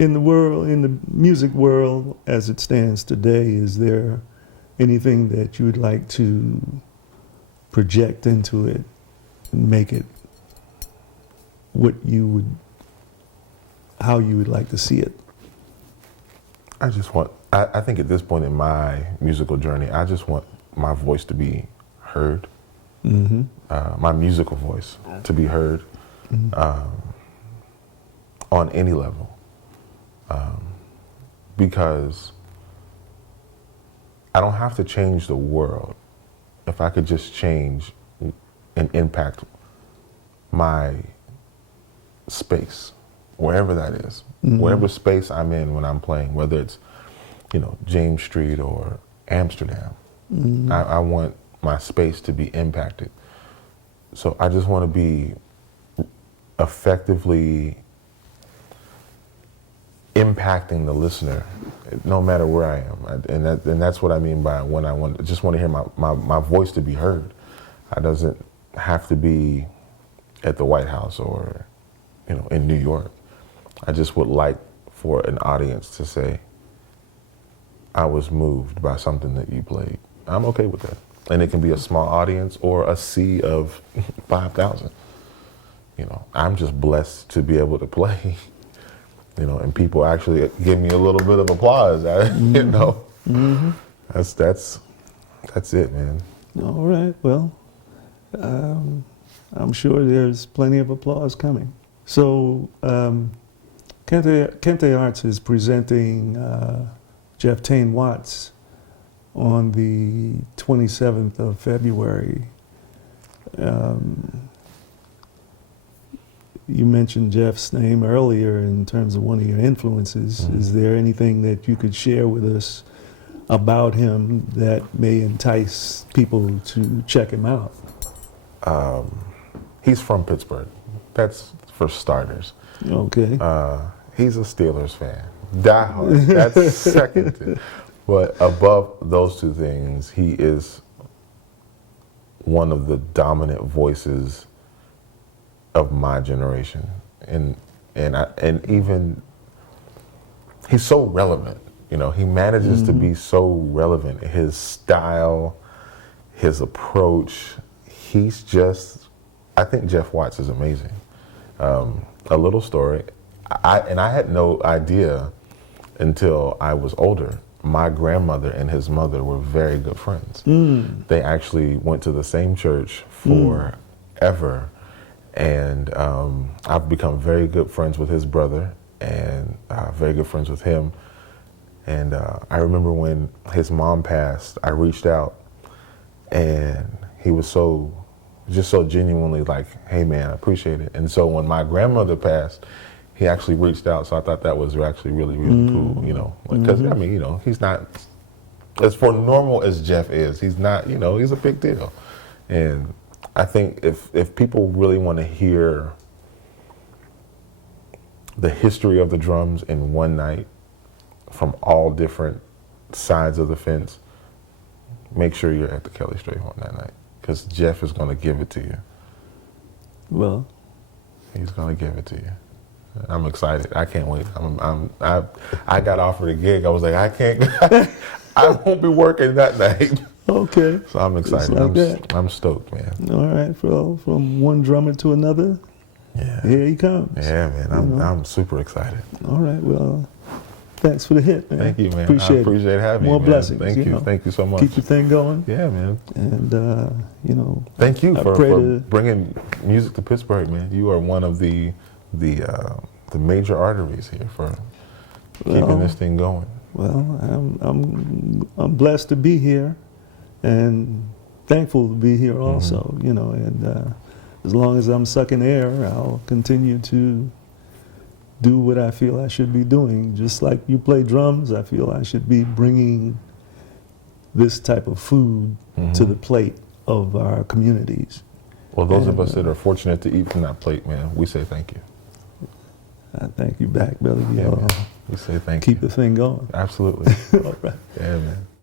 in the world, in the music world as it stands today, is there anything that you would like to project into it and make it what you would, how you would like to see it? I think at this point in my musical journey, I just want my voice to be heard, my musical voice to be heard on any level. Because I don't have to change the world if I could just change and impact my space, wherever that is, whatever space I'm in when I'm playing, whether it's, James Street or Amsterdam. I want my space to be impacted. So I just want to be effectively impacting the listener, no matter where I am. And that's what I mean by when I just want to hear my voice to be heard. I doesn't have to be at the White House or, in New York. I just would like for an audience to say, I was moved by something that you played. I'm okay with that. And it can be a small audience or a sea of 5,000. I'm just blessed to be able to play, and people actually give me a little bit of applause. That's it, man. All right, well, I'm sure there's plenty of applause coming. So, Kente Arts is presenting Jeff Tain Watts on the 27th of February. You mentioned Jeff's name earlier in terms of one of your influences. Is there anything that you could share with us about him that may entice people to check him out? He's from Pittsburgh. That's for starters. Okay. He's a Steelers fan. Die hard. That's second. But above those two things, he is one of the dominant voices of my generation, and even he's so relevant. He manages to be so relevant. His style, his approach. I think Jeff Watts is amazing. A little story. I had no idea until I was older. My grandmother and his mother were very good friends. They actually went to the same church forever. And I've become very good friends with his brother and very good friends with him. And I remember when his mom passed, I reached out and he was just so genuinely like, hey man, I appreciate it. And so when my grandmother passed, he actually reached out. So I thought that was actually really, really cool, because he's not, as for normal as Jeff is, he's not, he's a big deal. And I think if people really want to hear the history of the drums in one night from all different sides of the fence, make sure you're at the Kelly Strayhorn that night, because Jeff is going to give it to you. Well, he's going to give it to you. I'm excited. I can't wait. I got offered a gig. I was like, I can't. I won't be working that night. Okay. So I'm excited. Like I'm stoked, man. All right. From one drummer to another. Yeah. Here he comes. Yeah, man. I'm super excited. All right. Well, thanks for the hit, man. Thank you, man. Appreciate I appreciate having More me, man. blessings. Thank you. Thank you so much. Keep your thing going. Yeah, man. And thank you for bringing music to Pittsburgh, man. You are one of the major arteries here for keeping this thing going. Well, I'm blessed to be here, and thankful to be here also. And as long as I'm sucking air, I'll continue to do what I feel I should be doing. Just like you play drums, I feel I should be bringing this type of food to the plate of our communities. Well, those of us that are fortunate to eat from that plate, man, we say thank you. I thank you back, brother. Yeah, man. We say thank you. Keep you. the thing going. Absolutely. All right. Yeah, man.